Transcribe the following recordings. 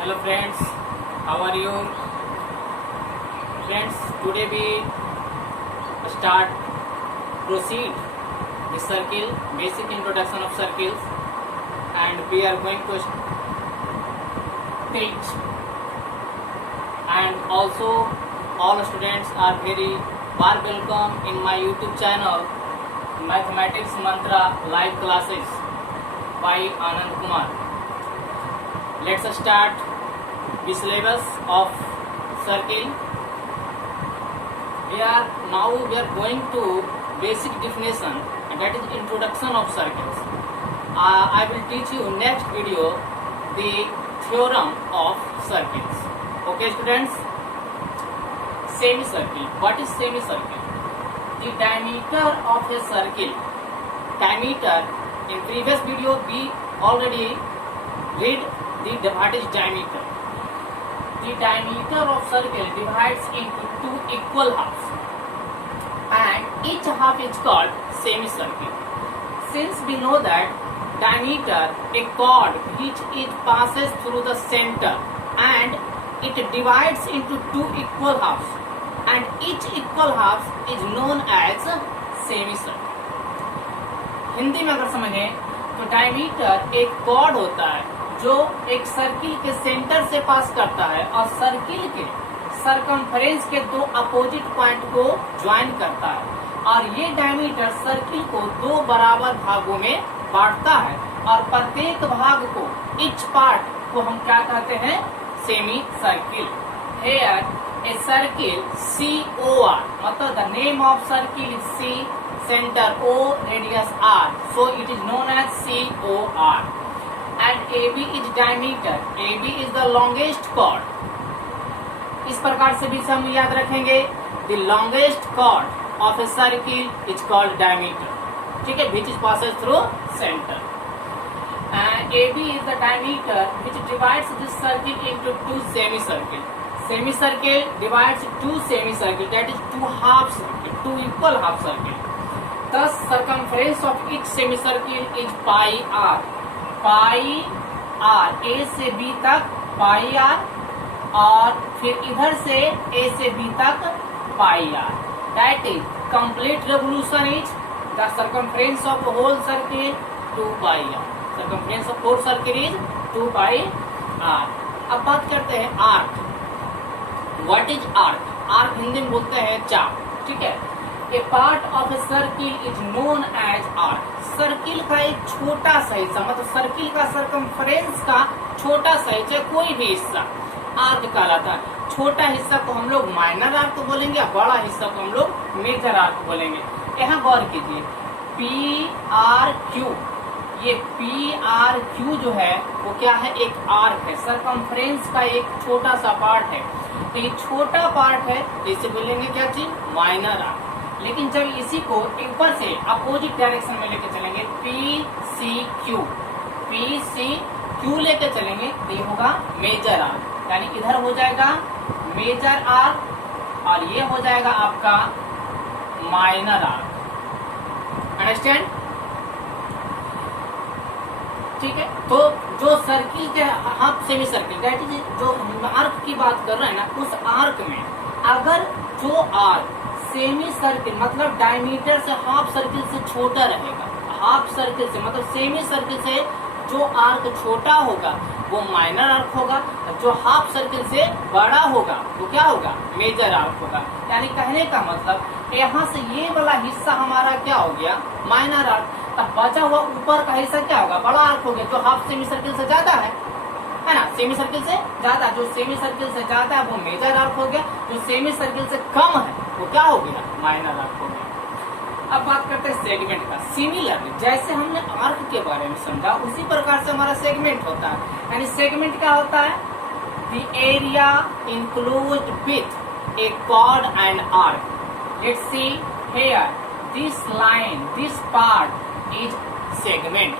Hello friends, how are you? Friends, today we proceed the circle, basic introduction of circles, and we are going to teach, and also all students are very warm welcome in my YouTube channel, Mathematics Mantra live classes by Anand Kumar. Let's start the syllabus of circle. We are going to basic definition, and that is introduction of circles. I will teach you next video the theorem of circles. Okay students, semicircle. What is semicircle? The diameter of a circle. Diameter, in previous video we already read what is diameter. The diameter of circle divides into two equal halves, and each half is called semicircle. Since we know that diameter, a chord which it passes through the center, and it divides into two equal halves, and each equal half is known as semicircle. Hindi में अगर समझें तो diameter एक cord होता है जो एक circle के सेंटर से पास करता है और सर्किल के सरकमफ्रेंस के दो अपोजिट पॉइंट को ज्वाइन करता है, और ये डायमीटर सर्किल को दो बराबर भागों में बांटता है, और प्रत्येक भाग को ईच पार्ट को हम क्या कहते हैं? Semi circle. Here a circle COR, मतलब the name of circle is C, center O, radius R, so it is known as COR. And AB is diameter. AB is the longest chord. इस प्रकार से भी हम याद रखेंगे. The longest chord of a circle is called diameter. ठीक है, which passes through center. And AB is the diameter which divides this circle into two semicircle. Semicircle divides two semicircle, that is two half circle, two equal half circle. Thus, circumference of each semicircle is pi r. Pi R, A से B तक pi are, और फिर इधर से ए से B तक pi R. That is complete revolution is the circumference of whole circle 2 pi R. Circumference of whole circle is 2 pi R. अब बात करते हैं arc. What is arc? Arc Hindi में बोलते हैं चाप. ठीक है, a part of a circle is known as arc. Circle का एक छोटा सा हिस्सा, मतलब सर्किल का सरकमफ्रेंस का छोटा सा हिस्सा, कोई भी हिस्सा आर्क कहलाता है. छोटा हिस्सा को हम लोग माइनर आर्क बोलेंगे, बड़ा हिस्सा को हम लोग मेजर आर्क बोलेंगे. यहाँ गौर कीजिए, PRQ, ये PRQ जो है वो क्या है? एक आर्क है. सरकमफ्रेंस का एक छोटा सा पार्ट है. तो ये छोटा पार्ट है, इसे बोलेंगे क्या चीज? Minor arc. लेकिन जब इसी को ऊपर से अपोजिट डायरेक्शन में लेके चलेंगे, PCQ लेके चलेंगे, तो ये होगा मेजर आर्क. यानी इधर हो जाएगा मेजर आर्क और ये हो जाएगा आपका माइनर आर्क. अंडरस्टैंड? ठीक है, तो जो सर्किल के half semi circle, that is जो आर्क की बात कर रहे हैं ना, उस आर्क में अगर जो आर्क सेमी सर्किल मतलब डायमीटर से हाफ सर्किल से छोटा रहेगा, हाफ सर्किल से मतलब सेमी सर्किल से जो आर्क छोटा होगा वो माइनर आर्क होगा, जो हाफ सर्किल से बड़ा होगा वो क्या होगा? मेजर आर्क होगा. यानी कहने का मतलब यहाँ से ये वाला हिस्सा हमारा क्या हो गया? Minor arc. तब बचा हुआ ऊपर का हिस्सा क्या होगा? बड़ा आर्क हो गया, जो हाफ सेमी सर्किल से ज्यादा है ना? सेमी सर्किल से ज्यादा, जो सेमी सर्किल से ज्यादा है वो मेजर आर्क हो गया, जो सेमी सर्किल से कम है वो क्या हो गया? माइनर आर्क हो गया. अब बात करते हैं सेगमेंट का. सिमिलरली जैसे हमने आर्क के बारे में समझा, उसी प्रकार से हमारा सेगमेंट होता है. यानी सेगमेंट क्या होता है? The area enclosed with a chord and arc. Let's see here, this line, this part is segment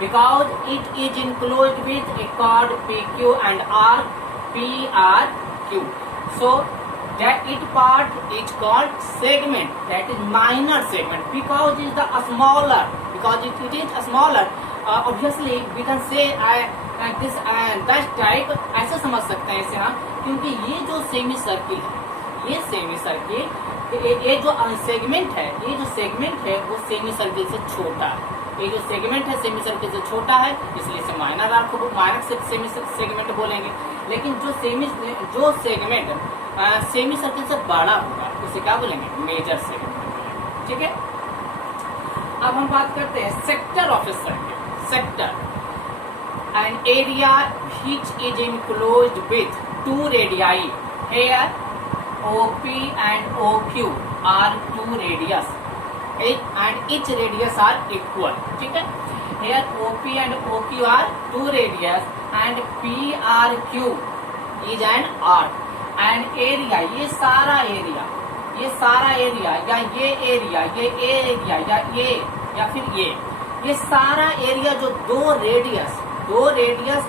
because it is enclosed with a chord PQ and arc PRQ. So that it part is called segment, that is minor segment, because it is the smaller, because it is smaller, obviously we can say this that type, ऐसे समझ सकते हैं इसे हम, क्योंकि ये जो semi circle है, ये सेमी सर्किल, ये जो सेगमेंट है, ये जो सेगमेंट है वो सेमी सर्किल से छोटा है। ये जो सेगमेंट है सेमी सर्किल से छोटा है, इसलिए इसे माइनर आर्क सेमी सेगमेंट बोलेंगे। लेकिन जो सेगमेंट सेमी सर्किल से बड़ा होगा उसे क्या बोलेंगे? Major segment. ठीक है, अब हम बात करते हैं sector of a circle. Sector, an area which is enclosed with two radii, here OP and OQ are two radius and each radius are equal. ठीक है, here OP and OQ are two radius and PRQ is an arc and area, ये सारा area या ये area, ये area या ये या फिर ये सारा एरिया जो दो रेडियस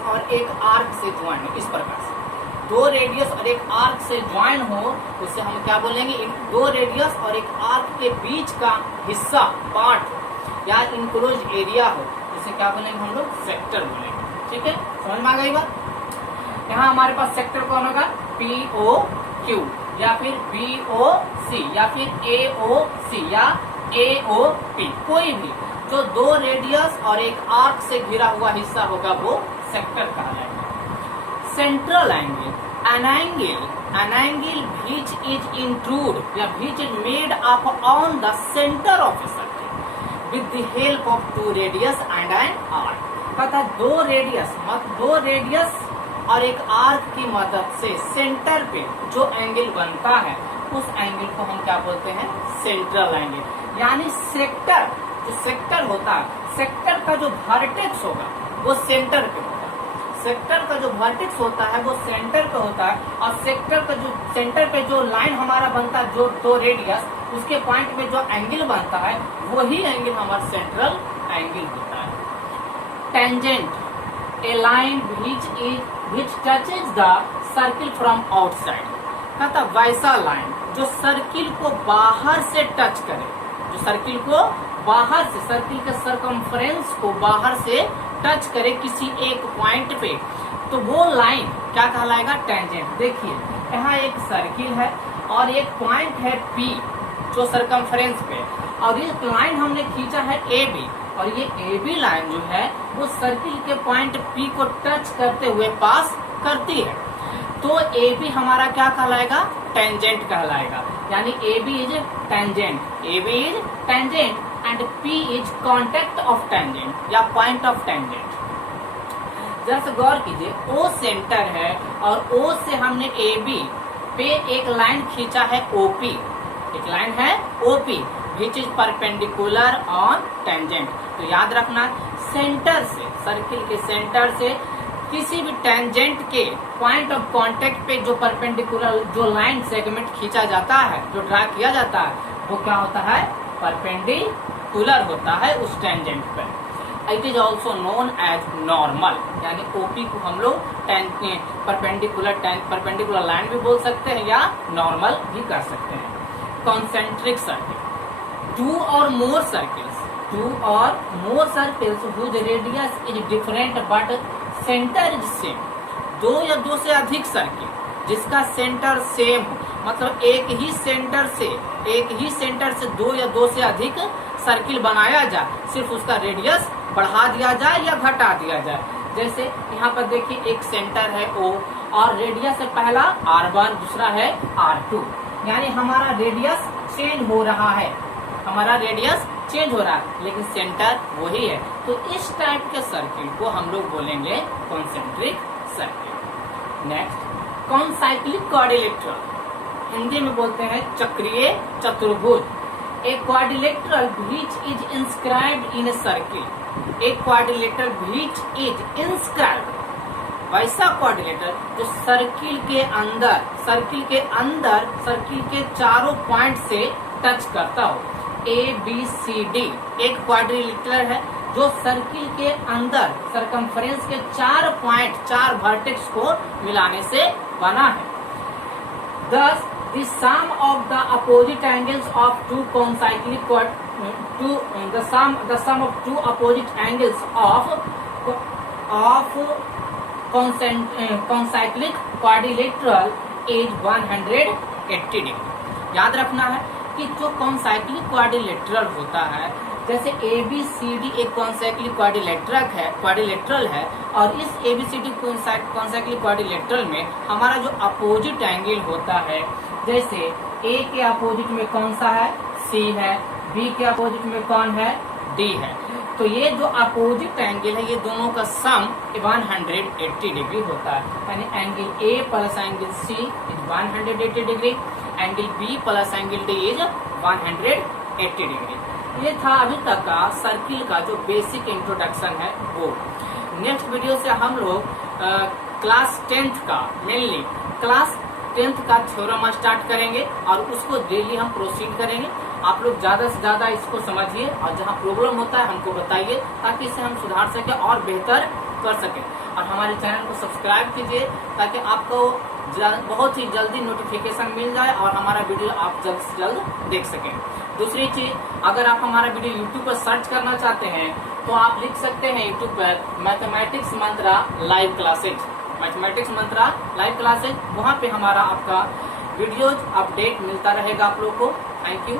और एक आर्क से ज्वाइन है, इस प्रकार से दो रेडियस और एक आर्क से ज्वाइन हो, उसे हम क्या बोलेंगे? इन दो रेडियस और एक आर्क के बीच का हिस्सा, पार्ट या इनक्लोज एरिया हो, उसे क्या बोलेंगे हम लोग? सेक्टर बोलेंगे। ठीक है, समझ में आ गई बात? यहाँ हमारे पास सेक्टर कौन होगा? POQ या फिर BOC या फिर AOC या AOP, कोई भी जो दो रेडियस और एक आर्क से घिरा हुआ हिस्सा होगा वो सेक्टर कहलाएगा। Central angle, an angle which is intrude या which is made up on the center of a circle with the help of two radius and an arc। पता दो रेडियस और एक आर्क की मदद से सेंटर पे जो एंगल बनता है उस एंगल को हम क्या बोलते हैं? Central angle. यानी सेक्टर होता है, सेक्टर का जो वर्टेक्स होगा वो सेंटर पे होगा, सेक्टर का जो वर्टेक्स होता है वो सेंटर पे होता है, और सेक्टर का जो सेंटर पे जो लाइन हमारा बनता है, जो दो रेडियस, उसके पॉइंट में जो एंगल बनता है वही एंगल हमारा सेंट्रल एंगल होता है। Tangent, A line which touches the circle from outside, कहता वैसा लाइन जो सर्किल को बाहर से टच करे, जो सर्किल को बाहर से, सर्किल के सरकमफ्रेंस को बाहर से टच करे किसी एक पॉइंट पे, तो वो लाइन क्या कहलाएगा? टेंजेंट। देखिए यहाँ एक सर्किल है और एक पॉइंट है P जो सरकमफ्रेंस पे, और ये लाइन हमने खींचा है AB, और ये AB लाइन जो है वो सर्किल के पॉइंट P को टच करते हुए पास करती है, तो AB हमारा क्या कहलाएगा? टेंजेंट कहलाएगा। यानी AB is tangent and P is contact of tangent या पॉइंट ऑफ टेंजेंट। जरा से गौर कीजिए, O सेंटर है और O से हमने AB पे एक लाइन खींचा है OP, एक लाइन है OP which is perpendicular on tangent। तो याद रखना, सेंटर से, सर्किल के सेंटर से किसी भी टेंजेंट के पॉइंट ऑफ कांटेक्ट पे जो परपेंडिकुलर जो लाइन सेगमेंट खींचा जाता है, जो ड्रा किया जाता है, वो क्या होता है? परपेंडिकुलर होता है उस टेंजेंट पे। It is also known as normal, यानी ओपी को हम लोग परपेंडिकुलर लाइन भी बोल सकते हैं या नॉर्मल भी कर सकते हैं। Concentric circle, two or more circles whose radius is different but center is same। दो या दो से अधिक सर्किल जिसका सेंटर सेम हो, मतलब एक ही सेंटर से दो या दो से अधिक सर्किल बनाया जाए, सिर्फ उसका रेडियस बढ़ा दिया जाए या घटा दिया जाए। जैसे यहाँ पर देखिए एक सेंटर है O और रेडियस है पहला R1, दूसरा है R2, यानी हमारा रेडियस चेंज हो रहा है, लेकिन सेंटर वही है। तो इस टाइप के सर्किल को हम लोग बोलेंगे concentric circle. Next, concyclic quadrilateral, Hindi में बोलते हैं चक्रीय चतुर्भुज। A quadrilateral which is inscribed in a circle, एक क्वाड्रिलेटरल व्हिच इज इंस्क्राइब्ड, वैसा क्वाड्रिलेटर जो सर्किल के चारों पॉइंट से टच करता हो। ABCD एक क्वाड्रिलेटरल है जो सर्किल के अंदर सरकमफ्रेंस के 4 पॉइंट, 4 वर्टेक्स को मिलाने से बना है। Thus, the sum of the opposite angles of two concyclic the sum of two opposite angles of concyclic quadrilateral is 180 degree. याद रखना है कि जो कॉन्साइक्लिक क्वाड्रिलेटरल होता है, जैसे ABCD एक कॉन्साइक्लिक क्वाड्रिलेटरल है और इस ABCD कॉन्साइक्लिक क्वाड्रिलेटरल में हमारा जो अपोजिट एंगल होता है, जैसे A के अपोजिट में कौन सा है, C है, B के अपोजिट में कौन है, D है। तो ये जो अपोजिट एंगल है, ये दोनों का सम 180 डिग्री होता है, यानी angle A plus angle C is 180 degree, angle B plus angle D is 180 degree. ये था अभी तक का सर्किल का जो बेसिक इंट्रोडक्शन है वो। नेक्स्ट वीडियो से हम लोग क्लास 10th का मेनली क्लास 10th का थ्योरम स्टार्ट करेंगे और उसको डेली हम प्रोसीड करेंगे। आप लोग ज्यादा से ज्यादा इसको समझिए और जहाँ प्रॉब्लम होता है हमको बताइए, ताकि इसे हम सुधार सके और बेहतर कर सके। और हमारे चैनल को सब्सक्राइब कीजिए ताकि आपको बहुत ही जल्दी नोटिफिकेशन मिल जाए और हमारा वीडियो आप जल्द से जल्द देख सकें। दूसरी चीज, अगर आप हमारा वीडियो यूट्यूब पर सर्च करना चाहते हैं तो आप लिख सकते हैं यूट्यूब पर मैथमेटिक्स मंत्रा लाइव क्लासेज, मैथमेटिक्स मंत्रा लाइव क्लासेज। वहाँ पे हमारा आपका वीडियोज अपडेट मिलता रहेगा आप लोग को। Thank you.